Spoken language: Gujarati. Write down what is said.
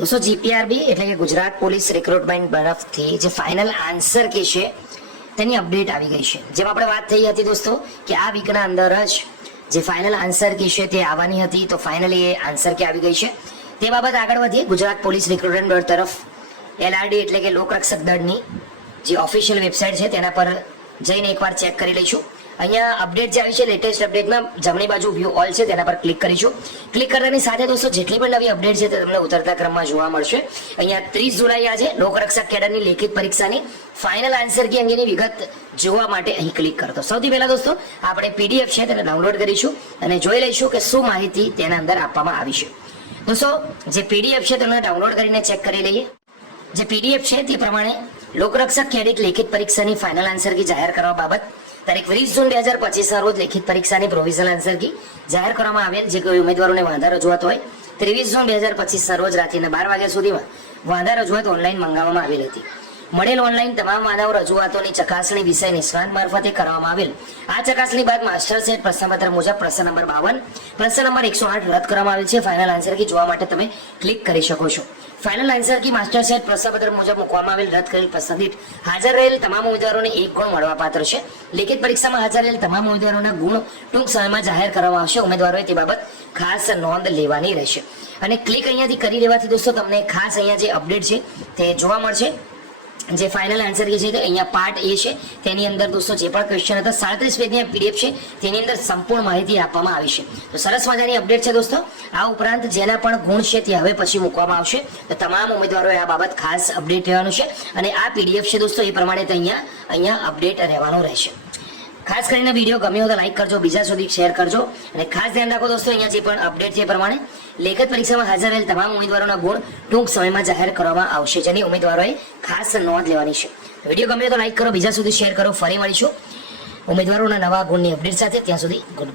દોસ્તો જીપીઆરબી એટલે કે ગુજરાત પોલીસ રિક્રુટમેન્ટ તરફથી જે ફાઇનલ આન્સર કી છે તેની અપડેટ આવી ગઈ છે. જેમ આપણે વાત થઈ હતી દોસ્તો કે આ વીકના અંદર જ જે ફાઇનલ આન્સર કી છે તે આવવાની હતી, તો ફાઇનલી એ આન્સર કી આવી ગઈ છે. તે બાબત આગળ વધીએ. ગુજરાત પોલીસ રિક્રુટમેન્ટ તરફ એલઆરડી એટલે કે લોકરક્ષક દળની જે ઓફિશિયલ વેબસાઇટ છે તેના પર જઈને એકવાર ચેક કરી લઈશું. અહીંયા અપડેટ જે આવી છે લેટેસ્ટ અપડેટમાં જમણી બાજુ વ્યૂ ઓલ છે તેના પર ક્લિક કરીશું. ક્લિક કરતાની સાથે દોસ્તો જેટલી પણ નવી અપડેટ છે તે તમને ઉતરતા ક્રમમાં જોવા મળશે. અહીંયા 30 જુલાઈ આજે લોકરક્ષક કેડરની લેખિત પરીક્ષાની ફાઇનલ આન્સર કી અંગેની વિગત જોવા માટે અહીં ક્લિક કરતો. સૌથી પહેલા દોસ્તો આપણે પીડીએફ છે તેને ડાઉનલોડ કરીશું અને જોઈ લઈશું કે શું માહિતી તેના અંદર આપવામાં આવી છે. દોસ્તો જે પીડીએફ છે તેને ડાઉનલોડ કરીને ચેક કરી લઈએ. જે પીડીએફ છે તે પ્રમાણે લોકરક્ષક કેડેટ લેખિત પરીક્ષાની ફાઇનલ આન્સર કી જાહેર કરવા બાબત તારીખ 20 જૂન 2025 રોજ લેખિત પરીક્ષાની પ્રોવિઝનલ આન્સર કી જાહેર કરવામાં આવેલ. જે કોઈ ઉમેદવારોને વાંધા રજૂઆત હોય 23 જૂન 2025 રોજ રાત્રિના 12 વાગ્યા સુધીમાં વાંધા રજૂઆત ઓનલાઈન મંગાવવામાં આવેલ હતી. મળેલ ઓનલાઈન તમામ વાંધાઓ રજૂઆતોની ચકાસણી વિષય નિષ્ણાત મારફતે કરવામાં આવેલ. આ ચકાસણી બાદ માસ્ટર સેટ પ્રશ્નપત્ર મુજબ પ્રશ્ન નંબર 52 પ્રશ્ન નંબર 108 રદ કરવામાં આવેલ છે. ફાઇનલ આન્સર કી જોવા માટે તમે ક્લિક કરી શકો છો. Final answer key master set પ્રશ્નપત્ર મુજબ મૂકવામાં આવેલ રદ કરેલ પ્રશ્ન દીઠ હાજર રહેલ તમામ ઉમેદવારોને 1 ગુણ મળવાપાત્ર છે. લેખિત પરીક્ષામાં હાજર રહેલ તમામ ઉમેદવારોના ગુણ ટૂંક સમયમાં જાહેર કરવામાં આવશે. ઉમેદવારોએ તે બાબત ખાસ નોંધ લેવાની રહેશે. અને ક્લિક અહીંયાથી કરી લેવાથી દોસ્તો તમને ખાસ અહીંયા જે અપડેટ છે તે જોવા મળશે. જે ફાઇનલ આન્સર કી છે તે અહીંયા પાર્ટ એ છે, તેની અંદર દોસ્તો જે પણ ક્વેશ્ચન હતા 37 પેજની પીડીએફ છે તેની અંદર સંપૂર્ણ માહિતી આપવામાં આવી છે. તો સરસ મજાની અપડેટ છે દોસ્તો. આ ઉપરાંત જેના પણ ગુણ છે તે હવે પછી મૂકવામાં આવશે. તો તમામ ઉમેદવારોએ આ બાબત ખાસ અપડેટ રહેવાનું છે અને આ પીડીએફ છે દોસ્તો એ પ્રમાણે તો અહીંયા અપડેટ રહેવાનું રહેશે. ખાસ કરીને વિડીયો ગમ્યો તો લાઈક કરજો, બીજા સુધી શેર કરજો અને ખાસ ધ્યાન રાખો દોસ્તો અહીંયા જે પણ અપડેટ છે એ પ્રમાણે લેખિત પરીક્ષામાં હાજર રહેલ તમામ ઉમેદવારોના ગુણ ટૂંક સમયમાં જાહેર કરવામાં આવશે, જેની ઉમેદવારોએ ખાસ નોંધ લેવાની છે. વિડીયો ગમ્યો તો લાઈક કરો, બીજા સુધી શેર કરો. ફરી મળીશું ઉમેદવારોના નવા ગુણની અપડેટ સાથે. ત્યાં સુધી ગુડ.